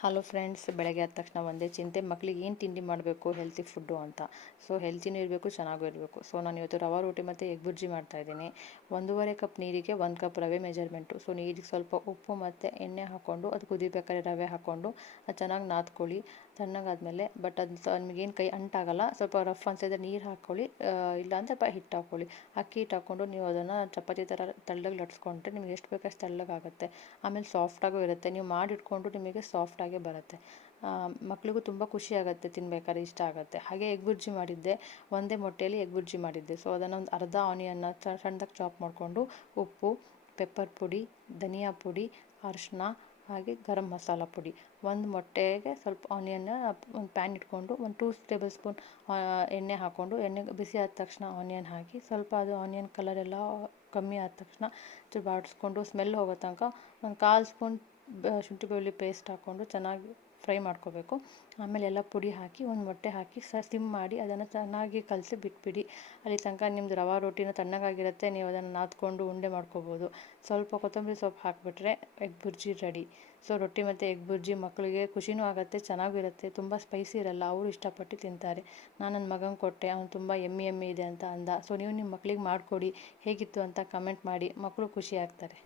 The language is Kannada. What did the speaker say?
ಹಲೋ ಫ್ರೆಂಡ್ಸ್, ಬೆಳಗ್ಗೆ ಆದ ತಕ್ಷಣ ಒಂದೇ ಚಿಂತೆ, ಮಕ್ಕಳಿಗೆ ಏನು ತಿಂಡಿ ಮಾಡಬೇಕು ಹೆಲ್ತಿ ಫುಡ್ಡು ಅಂತ. ಸೊ ಹೆಲ್ತಿನೂ ಇರಬೇಕು, ಚೆನ್ನಾಗೂ ಇರಬೇಕು. ಸೊ ನಾನು ಇವತ್ತು ರವಾ ರೋಟಿ ಮತ್ತು ಎಗ್ ಬುರ್ಜಿ ಮಾಡ್ತಾಯಿದ್ದೀನಿ. 1.5 ಕಪ್ ನೀರಿಗೆ 1 ಕಪ್ ರವೆ ಮೆಜರ್ಮೆಂಟು. ಸೊ ನೀರಿಗೆ ಸ್ವಲ್ಪ ಉಪ್ಪು ಮತ್ತು ಎಣ್ಣೆ ಹಾಕ್ಕೊಂಡು ಅದು ಕುದಿಬೇಕಾದ್ರೆ ರವೆ ಹಾಕ್ಕೊಂಡು ಅದು ಚೆನ್ನಾಗಿ ನಾದ್ಕೊಳ್ಳಿ. ತಣ್ಣಗಾದ್ಮೇಲೆ ಅದು ನಿಮಗೇನು ಕೈ ಅಂಟಾಗಲ್ಲ, ಸ್ವಲ್ಪ ರಫ್ ಅನ್ಸಿದ್ರೆ ನೀರು ಹಾಕ್ಕೊಳ್ಳಿ, ಇಲ್ಲಾಂದರೆ ಸ್ವಲ್ಪ ಹಿಟ್ಟು ಹಾಕ್ಕೊಳ್ಳಿ. ಅಕ್ಕಿ ಹಿಟ್ಟು ಹಾಕ್ಕೊಂಡು ನೀವು ಅದನ್ನು ಚಪಾತಿ ಥರ ತೆಳ್ಳಗೆ ಲಟ್ಸ್ಕೊಂಡ್ರೆ ನಿಮ್ಗೆ ಎಷ್ಟು ಬೇಕಷ್ಟು ತೆಳ್ಳಗಾಗುತ್ತೆ. ಆಮೇಲೆ ಸಾಫ್ಟಾಗೂ ಇರುತ್ತೆ. ನೀವು ಮಾಡಿಟ್ಕೊಂಡು ನಿಮಗೆ ಸಾಫ್ಟಾಗೇ ಬರುತ್ತೆ. ಮಕ್ಳಿಗೂ ತುಂಬ ಖುಷಿ ಆಗುತ್ತೆ, ತಿನ್ಬೇಕಾದ್ರೆ ಇಷ್ಟ ಆಗುತ್ತೆ. ಹಾಗೆ ಎಗ್ ಬುರ್ಜಿ ಮಾಡಿದ್ದೆ, ಒಂದೇ ಮೊಟ್ಟೆಯಲ್ಲಿ ಎಗ್ ಬುರ್ಜಿ ಮಾಡಿದ್ದೆ. ಸೊ ಅದನ್ನು ಒಂದು ಅರ್ಧ ಆನಿಯನ್ನ ಸಣ್ಣದಾಗಿ ಚಾಪ್ ಮಾಡಿಕೊಂಡು ಉಪ್ಪು, ಪೆಪ್ಪರ್ ಪುಡಿ, ಧನಿಯಾ ಪುಡಿ, ಅರಿಶಿನ, ಹಾಗೆ ಗರಂ ಮಸಾಲ ಪುಡಿ, ಒಂದು ಮೊಟ್ಟೆಗೆ ಸ್ವಲ್ಪ ಆನಿಯನ್ನ ಒಂದು ಪ್ಯಾನ್ ಇಟ್ಕೊಂಡು ಒಂದು 2 ಟೇಬಲ್ ಸ್ಪೂನ್ ಎಣ್ಣೆ ಹಾಕ್ಕೊಂಡು, ಎಣ್ಣೆ ಬಿಸಿ ಆದ ತಕ್ಷಣ ಆನಿಯನ್ ಹಾಕಿ ಸ್ವಲ್ಪ ಅದು ಆನಿಯನ್ ಕಲರ್ ಎಲ್ಲ ಕಮ್ಮಿ ಆದ ತಕ್ಷಣ ಬಾಡಿಸ್ಕೊಂಡು ಸ್ಮೆಲ್ ಹೋಗೋ ತನಕ ಒಂದು 1/4 ಸ್ಪೂನ್ ಶುಂಠಿ ಬೆಳ್ಳುಳ್ಳಿ ಪೇಸ್ಟ್ ಹಾಕ್ಕೊಂಡು ಚೆನ್ನಾಗಿ ಫ್ರೈ ಮಾಡ್ಕೋಬೇಕು. ಆಮೇಲೆ ಎಲ್ಲ ಪುಡಿ ಹಾಕಿ ಒಂದು ಮೊಟ್ಟೆ ಹಾಕಿ ಸಿಮ್ ಮಾಡಿ ಅದನ್ನು ಚೆನ್ನಾಗಿ ಕಲಸಿ ಬಿಟ್ಬಿಡಿ. ಅಲ್ಲಿ ತನಕ ನಿಮ್ಮದು ರವಾ ರೋಟಿನ ತಣ್ಣಗಾಗಿರುತ್ತೆ, ನೀವು ಅದನ್ನು ನಾದ್ಕೊಂಡು ಉಂಡೆ ಮಾಡ್ಕೋಬೋದು. ಸ್ವಲ್ಪ ಕೊತ್ತಂಬರಿ ಸೊಪ್ಪು ಹಾಕಿಬಿಟ್ರೆ ಎಗ್ ಬುರ್ಜಿ ರೆಡಿ. ಸೊ ರೊಟ್ಟಿ ಮತ್ತು ಎಗ್ ಬುರ್ಜಿ ಮಕ್ಕಳಿಗೆ ಖುಷಿನೂ ಆಗುತ್ತೆ, ಚೆನ್ನಾಗೂ ಇರುತ್ತೆ, ತುಂಬ ಸ್ಪೈಸಿ ಇರಲ್ಲ, ಅವರು ಇಷ್ಟಪಟ್ಟು ತಿಂತಾರೆ. ನಾನು ನನ್ನ ಮಗಂಗೆ ಕೊಟ್ಟೆ, ಅವನು ತುಂಬ ಎಮ್ಮಿ ಇದೆ ಅಂತ ಅಂದ. ಸೊ ನೀವು ನಿಮ್ಮ ಮಕ್ಕಳಿಗೆ ಮಾಡಿಕೊಡಿ, ಹೇಗಿತ್ತು ಅಂತ ಕಮೆಂಟ್ ಮಾಡಿ, ಮಕ್ಕಳು ಖುಷಿ ಆಗ್ತಾರೆ.